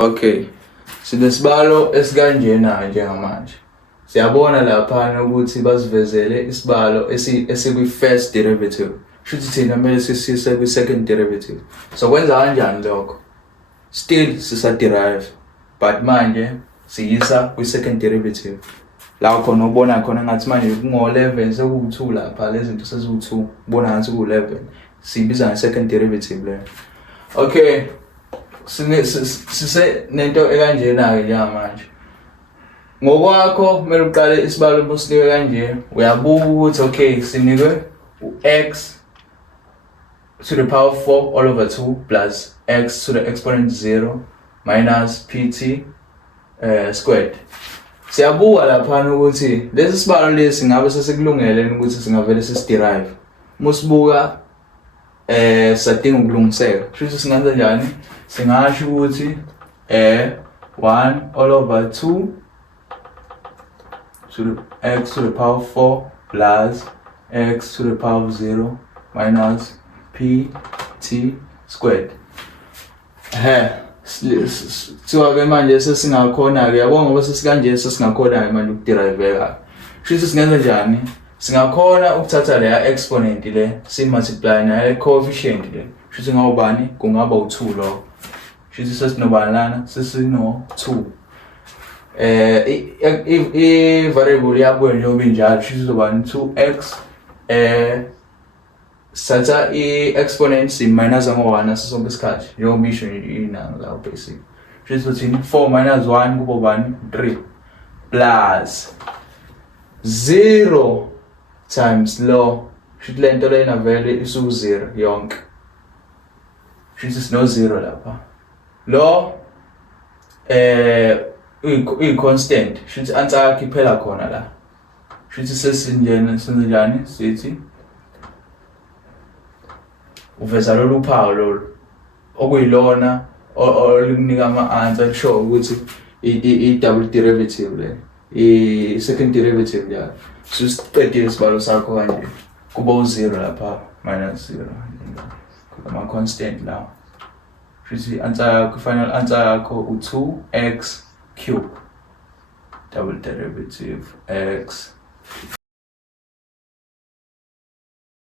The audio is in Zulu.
Okay, sinesibalo esikanjena njengamanje. Siyabona lapha ukuthi basivezele isibalo esikwi-first derivative. Shuthi thina kumele sisise kwi-second derivative. So kwenza kanjani lokho? Still sisa-derive, but manje siyisa kwi-second derivative. La khona ubona khona ngathi manje kungo-11 sekuwu-2 lapha, lezi zinto seziwu-2, ubona ngathi ku-11. Siyibiza nge-second derivative le. Okay. Sise nento ekanjena-ke njengamanje. Ngokwakho kumele uqale isibalo businike kanje, uyabuka ukuthi okay sinikwe u-x to the power 4 all over 2 plus x to the exponent 0 minus pt squared. Siyabuka lapha ukuthi lesi sibalo lesi ngabe sesikulungele ukuthi singavele sisi-derive. Musibuka sadinga ukulungiseka. Kusho singenza njani? Singasho ukuthi 1 all over 2 to the x to the power 4 plus x to the power 0 minus pt squared. Siwa-ke manje sesingakhona-ke, yabona ngoba sesikanje sesingakhona-ke manje ukuderive-ka. Kusho singenza njani? Singakhona ukuthatha leya exponent le simultiply nayo coefficient le. Kusho ngawubani? Kungaba u2 lo. Kusho sesinobani lana? Sesino2. I-variable yabuye njengoba injalo, kusho izobani 2x satha i-exponent minus ngo-1 asisonke isikhathi njengoba isho inani lawo basic. Kusho ukuthi 4 minus 1 kuba ubani? 3 plus 0 times lo. Kusho le nto le inavele isu-0 yonke. Kusho sino-0 lapha. Lo i-constant. Kusho answer yakhe iphela khona la. Kusho sesinjena senzenjani? Sithi uveza lolu uphawu lolu okuyilona olukunika ama-answer kusho ukuthi i-double derivative le, i-second derivative yayo. So siqedile isibalo sakho kanje kuba u-0 lapha minus 0 ama-constant lawo. Kusho answer yakho, final answer yakho u-2x cube double derivative x